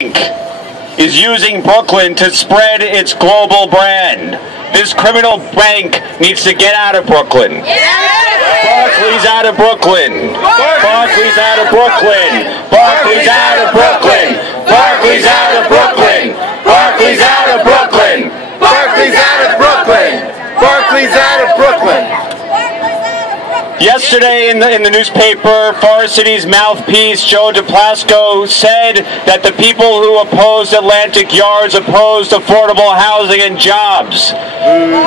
is using Brooklyn to spread its global brand. This criminal bank needs to get out of Brooklyn. Barclays out of Brooklyn. Barclays out of Brooklyn. Barclays out of Brooklyn. Barclays out of Brooklyn. Barclays out of Brooklyn. Barclays out of Brooklyn. Barclays out of Brooklyn. Yesterday in the newspaper, Forest City's mouthpiece, Joe DePlasco, said that the people who opposed Atlantic Yards opposed affordable housing and jobs.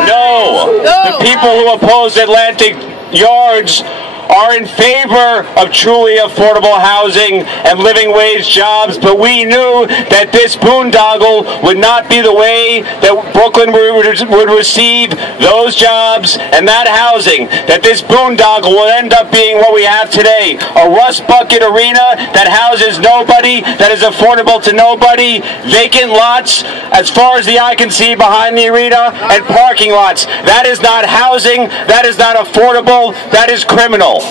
No. The people who opposed Atlantic Yards are in favor of truly affordable housing and living wage jobs, but we knew that this boondoggle would not be the way that Brooklyn would receive those jobs and that housing, that this boondoggle will end up being what we have today, a rust bucket arena that houses nobody, that is affordable to nobody, vacant lots as far as the eye can see behind the arena, and parking lots. That is not housing, that is not affordable, that is criminal.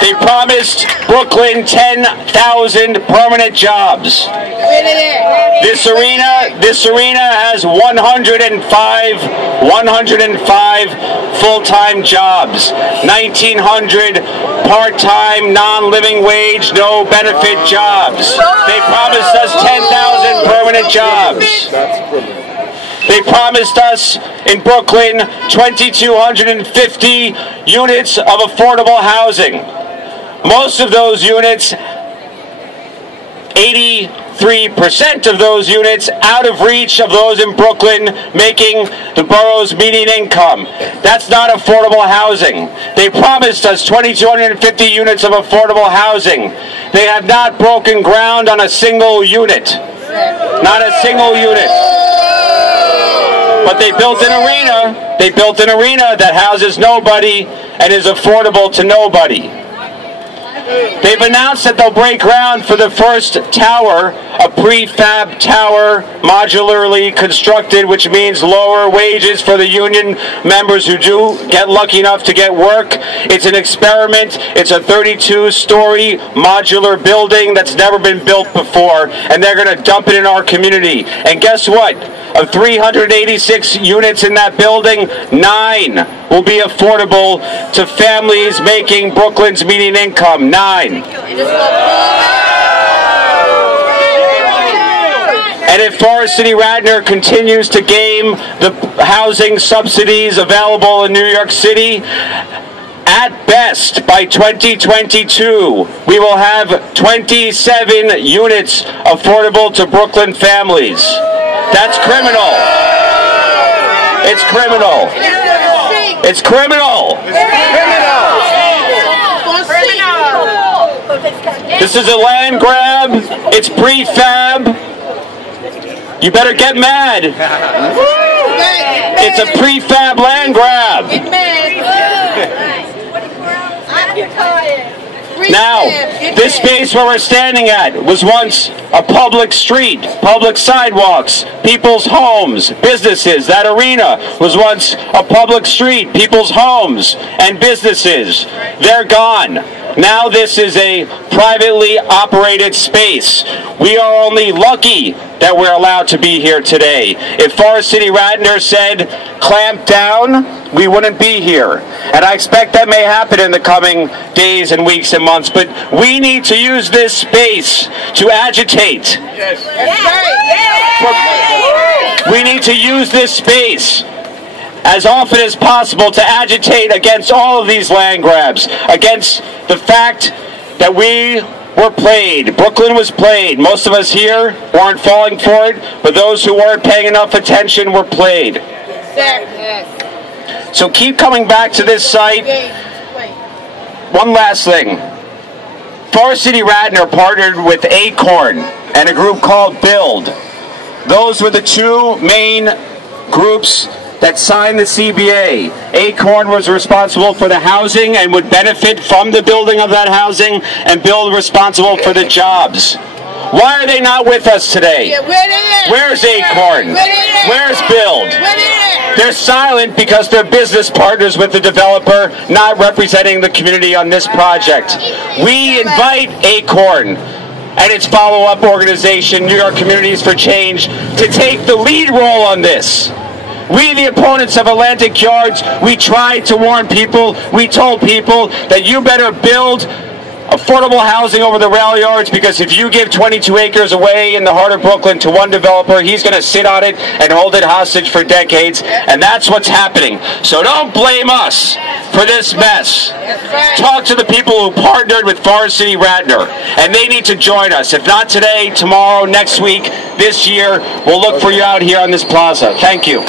They promised Brooklyn 10,000 permanent jobs. This arena has 105 full-time jobs, 1,900 part-time, non-living wage, no benefit jobs. They promised us 10,000 permanent jobs. They promised us in Brooklyn 2,250 units of affordable housing. Most of those units, 83% of those units, out of reach of those in Brooklyn making the borough's median income. That's not affordable housing. They promised us 2,250 units of affordable housing. They have not broken ground on a single unit. Not a single unit. But they built an arena. They built an arena that houses nobody and is affordable to nobody. They've announced that they'll break ground for the first tower, a prefab tower, modularly constructed, which means lower wages for the union members who do get lucky enough to get work. It's an experiment. It's a 32-story modular building that's never been built before, and they're going to dump it in our community. And guess what? Of 386 units in that building, 9 will be affordable to families making Brooklyn's median income. 9. And if Forest City Radnor continues to game the housing subsidies available in New York City, at best, by 2022, we will have 27 units affordable to Brooklyn families. That's criminal. It's criminal. It's criminal. This is a land grab. It's prefab. You better get mad. It's a prefab land grab. Now, this space where we're standing at was once a public street, public sidewalks, people's homes, businesses. That arena was once a public street, people's homes and businesses. They're gone. Now this is a privately operated space. We are only lucky that we're allowed to be here today. If Forest City Radnor said, clamp down, we wouldn't be here. And I expect that may happen in the coming days and weeks and months, but we need to use this space to agitate. Yes. We need to use this space as often as possible to agitate against all of these land grabs, against the fact that we were played. Brooklyn was played. Most of us here weren't falling for it, but those who weren't paying enough attention were played. So keep coming back to this site. One last thing. Forest City Radnor partnered with Acorn and a group called Build. Those were the two main groups that signed the CBA. Acorn was responsible for the housing and would benefit from the building of that housing, and Build responsible for the jobs. Why are they not with us today? Where's Acorn? Where's Build? They're silent because they're business partners with the developer, not representing the community on this project. We invite ACORN and its follow-up organization, New York Communities for Change, to take the lead role on this. We, the opponents of Atlantic Yards, we tried to warn people, we told people that you better build affordable housing over the rail yards, because if you give 22 acres away in the heart of Brooklyn to one developer, he's going to sit on it and hold it hostage for decades, and that's what's happening. So don't blame us for this mess. Talk to the people who partnered with Forest City Radnor, and they need to join us. If not today, tomorrow, next week, this year, we'll look for you out here on this plaza. Thank you.